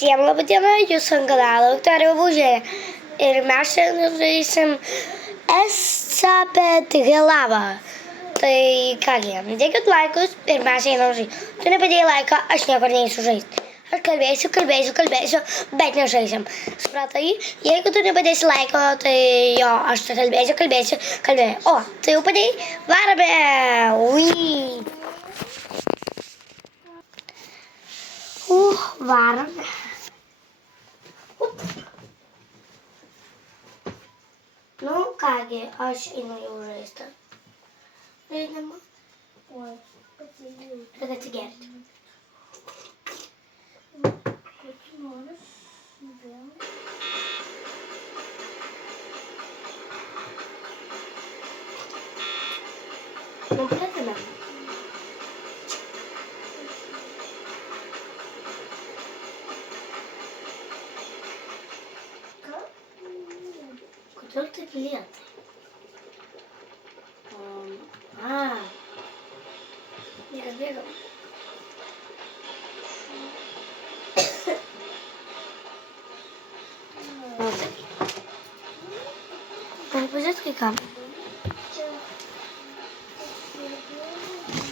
Visiem laba diena, jūs ant kanāla Viktorija Būžē. Ir mēs šiandien žaisim Estapet Helava. Tai kągi, dėkit laikus ir mes einam žaisti. Tu nepadėjai laiką, aš niekur neįsiu žaisti. Aš kalbėsiu, bet nežaisim. Supratai? Jeigu tu nepadėsi laiko, tai jo, aš čia kalbėsiu. O, tai jau padėjai? Varame! Ui! Varame. Nu, kągi, aš einu jau žaisti. Žaidama. Oi, pasigėrti. Reikia atsigerti. Kokį nori? Vėl. Nu, pradedam. Kodėl taip lėtai? Niekas bėgam. Gali pažiūrėti kai kam?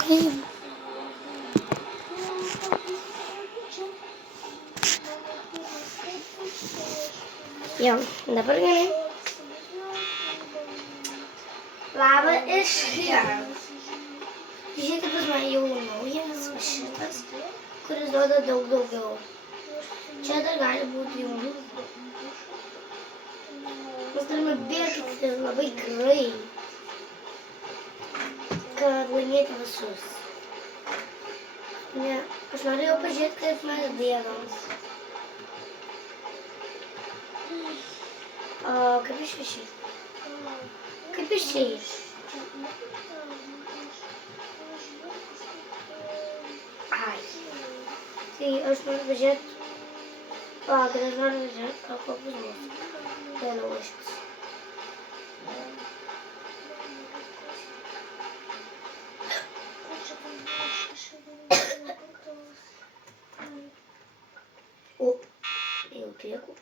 Kaip? Jo, dabar gerai. Lava is here. Žiūrėkit, pas man jau naujas šitas, kuris duoda daug daugiau. Čia dar gali būti jaunų. Mes turime bėgti labai gerai, kad laimėti visus. Ne, aš norėjau pažiūrėti, kaip mes bėgam. O kaip išvišyti? Kaip išėjus? Ai. Tai aš noriu važiuoti. Kad aš noriu važiuoti, kokius mūsų. Vėliau važiuos. O, jau prieku.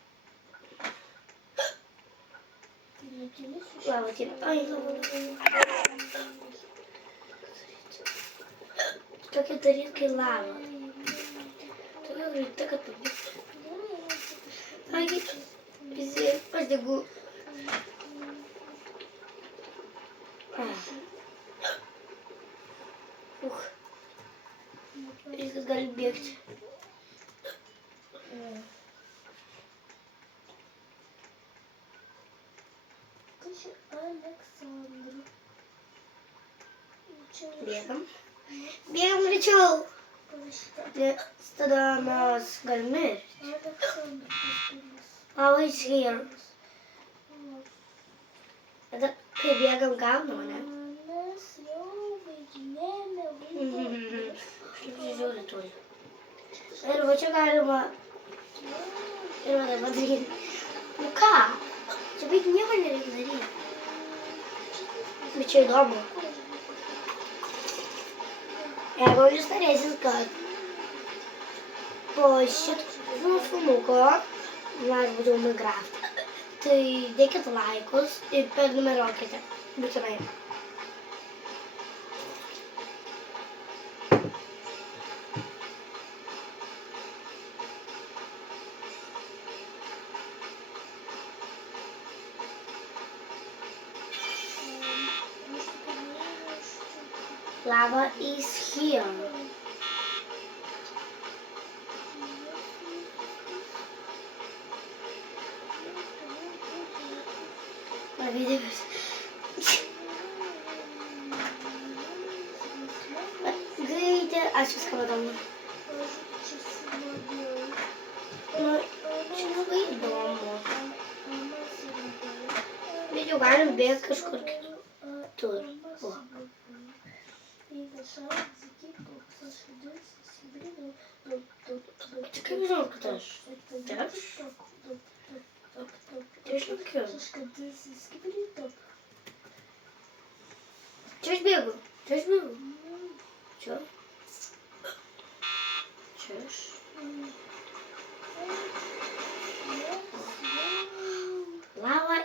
Lava tira. Ai, lava. Tokia daryt, kai lava. Tokia greita, kad pabėgti. Ai, visi, aš degu. Viskas gali bėgti. Bėgam. Bėgam greičiau. Nes tada mes galim mirti. Lava is here. Tada, kai bėgam, gaunam, ne? Mes jau baiginėjame vaiką. Kaip žiūri turi. Ir va čia galima. Ir va dabar daryti. Nu ką? Čia beig nieko nereikia daryti. Bet čia įdomu. Jeigu jūs norėsit, kad po šito filmuko mes būtų Minecraft, tai dėkit laikus ir pernumeruokite. Būtinai. Lava is here. Greitai, aš viską vadom. Nu, čia labai įdomu. Bet jau galim bėgti kažkur kitur. O. Tai kaip žinau, kad aš? Tai aš? Tai aš laukiu. Čia aš bėgu. Čia. Čia aš.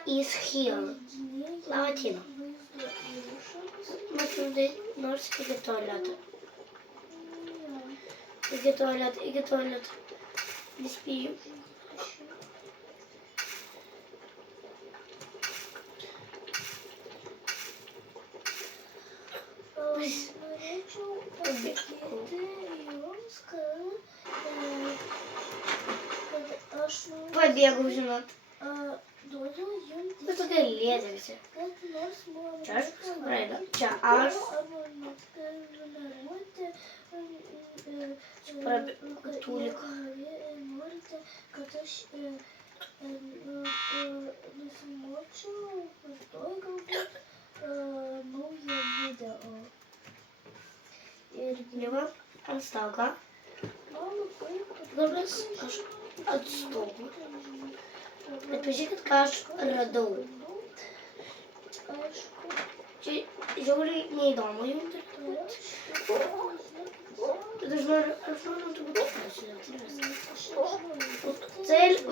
is here. Lava Tina. Mes turim nors iki tualeto. Iki tualeto. Nespėju. Norėčiau pasakyti jums, kad aš Pabėgau, žinot. duodu jums Nu, tokia lietė visi. kad nors Čia aš praeinu. Čia aš. arba net prenumeruoti, Tuliko. norite, kad aš nufilmuočiau rytoj galbūt naują video. Irgi. Liuva ant stauko. Man labai Galbūt aš atstovu. Bet pažiūrėkit, ką aš radau. Aišku, Čia žiauriai neįdomu jums turbūt. Bet aš noriu turbūt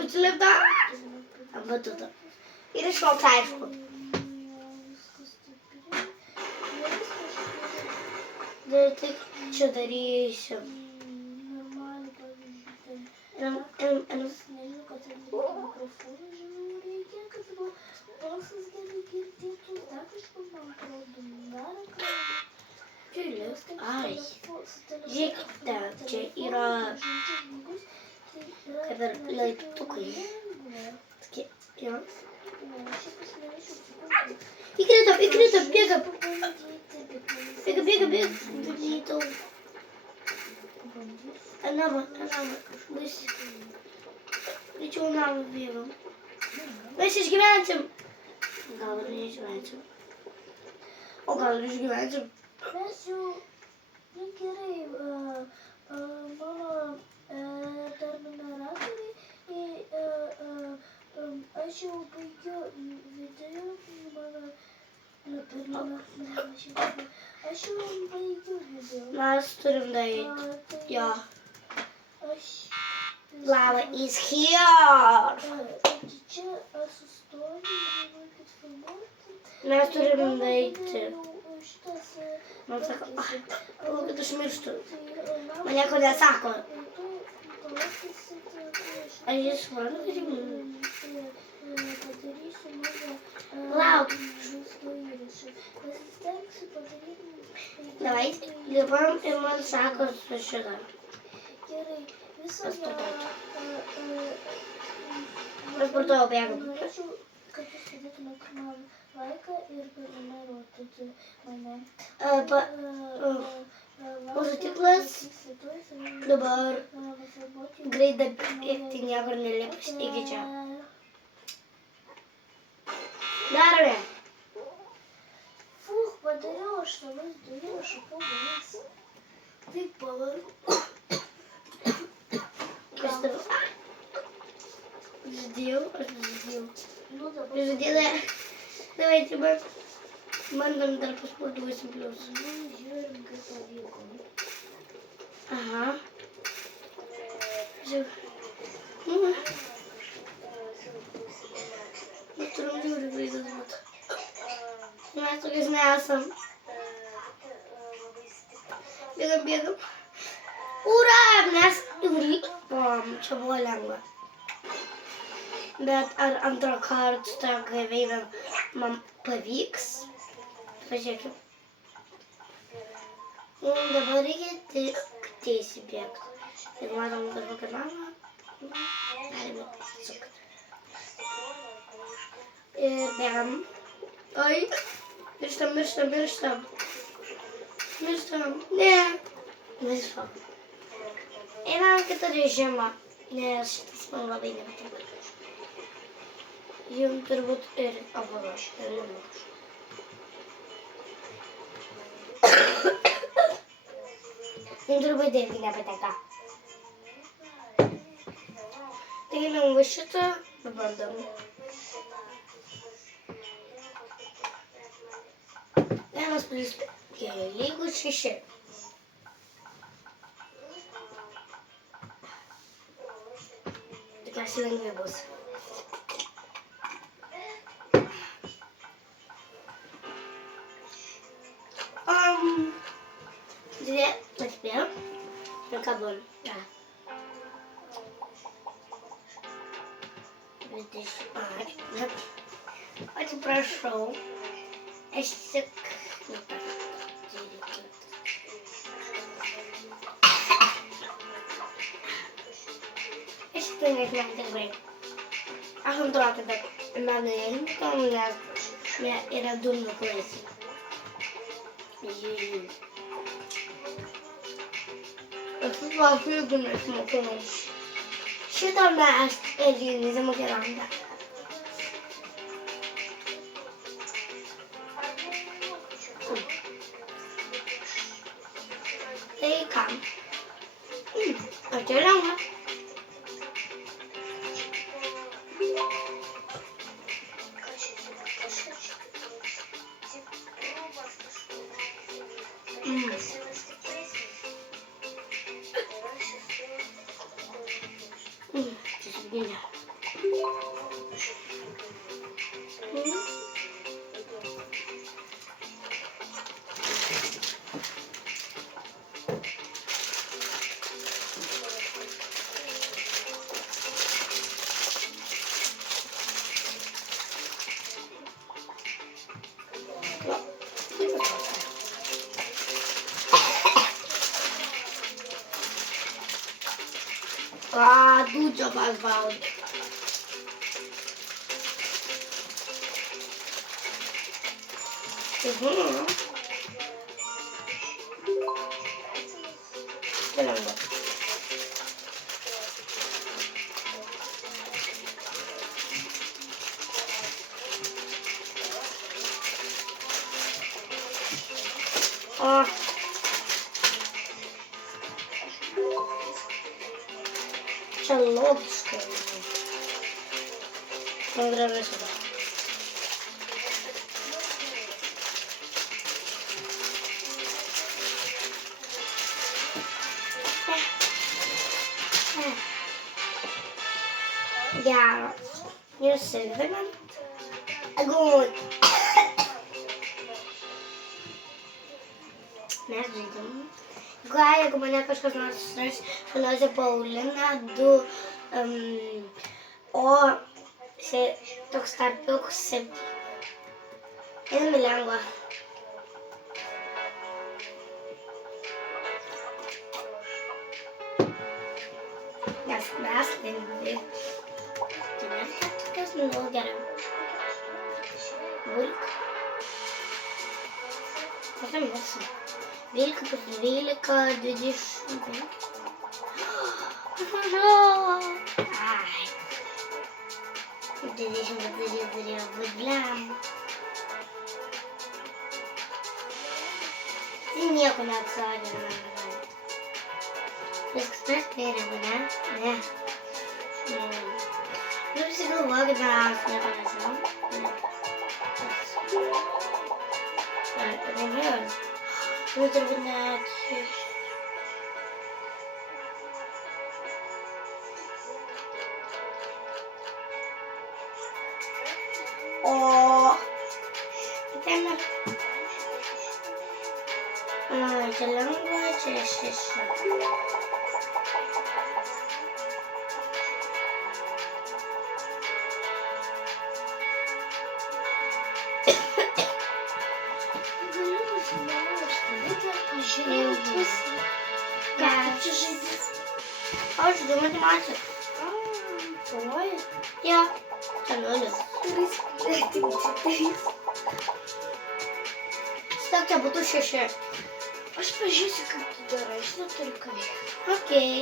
užsilipta ant batuto. Ir iššokti, aišku. Bet tik čia darysiu. normaliai, pavyzdžiui, nežinau, kad ten mikrofoną, žinau, reikia, kad balsas gerai girdėtų, dar kažkur, man atrodo, dar atrodo. Žiūrėk, ai. Žiūrėkite, čia yra kaip ir laiptukai. Tokie, jo. Įkritom, bėgam. Bėgam. Įkritau. Anamą. Bus. Greičiau namą bėgam. Mes išgyvensim. Gal ir neišgyvensim. O gal ir išgyvensim. Mes jau, gerai, mano terminatoriai, aš jau baigiu video, aš jau baigiu video. Mes turim daryti. Jo. Aš Lava is here. čia sustoju, galvoju, kad filmuoti. Mes turim daryti. Šitas, Man sako, palauk, kad aš mirštu. Man nieko nesako. Ar jis supranta, kad jau Lauk. Davai, lipam ir man sako su šitą. Gerai, visą Pasportuoju, bėgam. norėčiau, kad jūs padėtumėt man laiką ir prenumeruotumėt mane. Mūsų tikslas dabar greit bėgti niekur nelips iki čia. Darome. Fuh, padariau aš tą vaizdo įrašą po galais. Taip pavargu. Kas tavo? Žadėjau. Nu dabar. Žadėjau. Давайте bandom dar pasportuosim plius. Nu, žiūrim, kaip pavyko. Aha. Žiūrėk. Mes turim žiūrėk vaizdas būtų. Mes tokiais nesam. Bėgam. Ura! Mes įvykom. Čia buvo lengva. Bet ar antrą kartą, kai einam, man pavyks? Pažiūrėkim. Dabar reikia tik tiesiai bėgti. Jeigu matom kažkokią namą, galime sukti. Ir bėgam. Oi, mirštam. Ne. Visko. Einam kitą režimą, nes šitas man labai nepatinka. Jums turbūt ir apavaš. Jums turbūt irgi nepatinka. Tai einam va šitą, pabandom. Vienas plius lygus 6. Tikriausiai lengvai bus. kabon. Ja. 20. Atsiprašau. Aš tik... Aš tai nežinau tikrai. Aš antroju tada meno įrinktom, nes yra dūmų klasė. Aš irgi nesmokau. Šito mes irgi nesimokėjom. Tai kam? Ar tai lengva? Dużo bazwał. O. Лодочка. Награждай сюда. Я не сильно. Огонь. Неожиданно. Jeigu mane kažkas nors Šilozė Paulina, o toks tarpiuks, einame lengva. Nes mes lengvi. Tai net tokios, gerai. Vulk. Kokiam mūsų? 12 plus 12, 25. Ai. 24 vadliam. Tai nieko neatsakė. Viskas praspėrė, ne? Ne. Nu, prisigalvoju, kad mes nieko nežinom. Nežinau. Nu, turbūt net... O... Ten... Čia lengva, čia 6. Aš žinau matematiką. Tvoji? Jo. Čia 0. Stok, čia būtų 6. Aš pažiūrėsiu, kaip tu darai, aš neturiu ką veikti. Okei.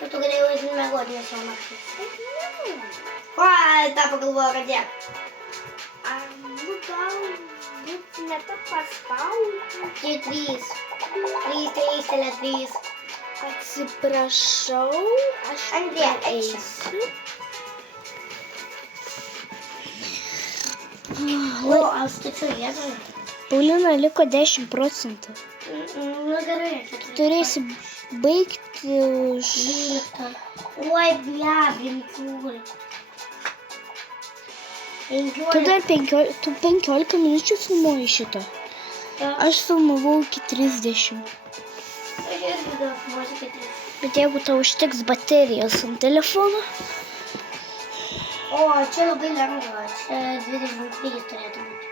Ir tu galėjau įsimiegot, nes jau naktis. Oi, tą pagalvoju, kad jie. Nu, galbūt ne tą paspaudžiu. Čia 3. 3. Atsiprašau, aš Andrė, eisiu. O, aš tačiau vietą. Paulina, liko 10%. Nu, gerai. Turėsi baigti už... 12. Oi, bля, 15. Tu dar 15 minučių filmuoji šitą. Aš filmavau iki 30. Aš irgi gal filmuosiu iki 30. Bet jeigu tau užteks baterijos ant telefono, O, čia labai lengva. Čia 23 turėtų būti.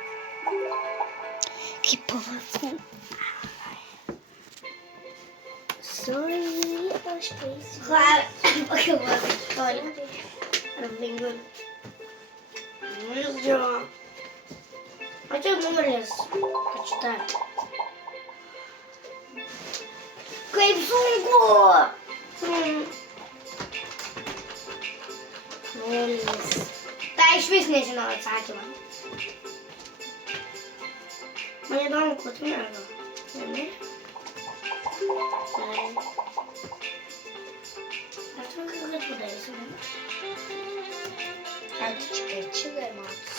kaip pavadinti. Sorry, aš teisiu. Okei, va, 16. Ar 15. Jo. O čia numeris. Kad šitą. Kaip sunku! Nulis. Tai iš vis nežinau atsakymą. Man įdomu, ko tu nežinau. Gerai. Aš turiu kad padarysiu. Čigai matas.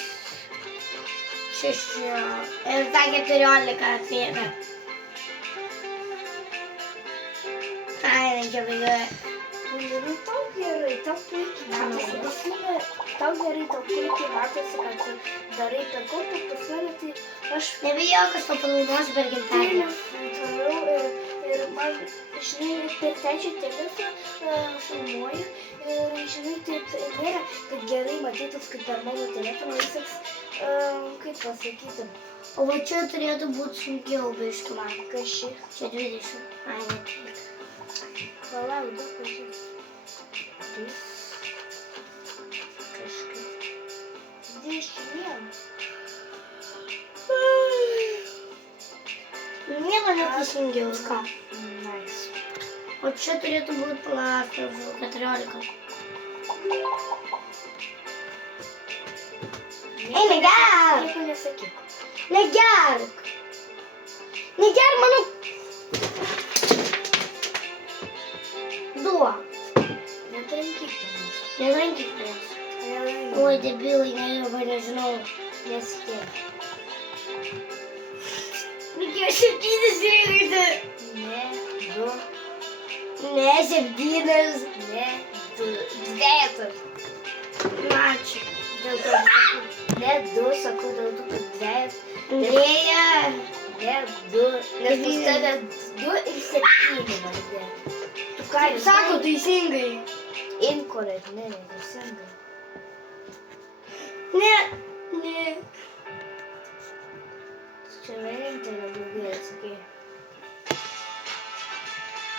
6. Ir ta 14 atvėmė. Ai, čia baigoja. Tau gerai, tau puikiai matosi. Pasiūlė, tau gerai, tau puikiai matosi, kad tu darai per kopą, pasiūlė, tai aš Nebijok, aš papadauginosiu per gimtadienį. toliau ir man, žinai, per trečią telefą filmuoju ir, žinai, taip nėra, kad gerai matytus, kaip per mano telefoną visas, kaip pasakyti, O va čia turėtų būti sunkiau biškį man. kas ši. Čia 20. Ai, ne 13. Palauk, daug pažiūrėjau. Kažkaip. 21. Nieko neteisingiau. Ką? Nice. O čia turėtų būti palauk, 14. Ei, negerk! Nieko nesakyk. Negerk! Negerk mano... Duok. Netrankyk manęs. Nelankyk manęs. Nelankyk. Oi, debilai, nežinau. Neskėk. Reikėjo 7 rinkti. Ne, 2. Ne, 7. Ne, 2. Dvejetas. Ačiū. Dėl to sakau. Ne, 2, sakau, dėl to, kad dvejet. Dėja. Ne, 2. Nes pas tave 2 ir 7 vardė. Tu ką Kaip sako, teisingai. Incorrect, ne, neteisingai. Ne. Ne. Čia vienintelė blogai atsakė.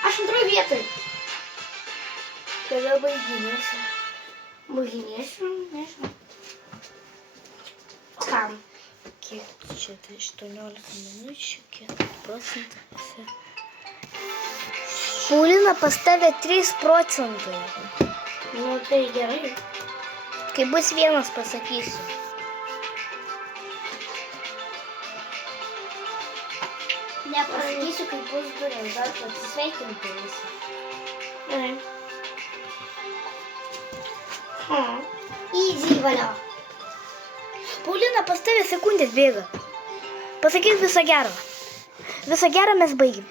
Aš antroje vietoje. Kada baiginėsi? Baiginėsiu, nežinau. Kam? Kiek čia tai 18 minučių, kiek procentų? Paulina, pas tave 3 procentai. Nu, tai gerai. Kai bus vienas, pasakysiu. Nepasakysiu, Kai bus 2, dar atsisveikinti visi. gerai. Easy, valio. Paulina, pas tave sekundės bėga. Pasakyk visą gerą. Visą gerą mes baigim.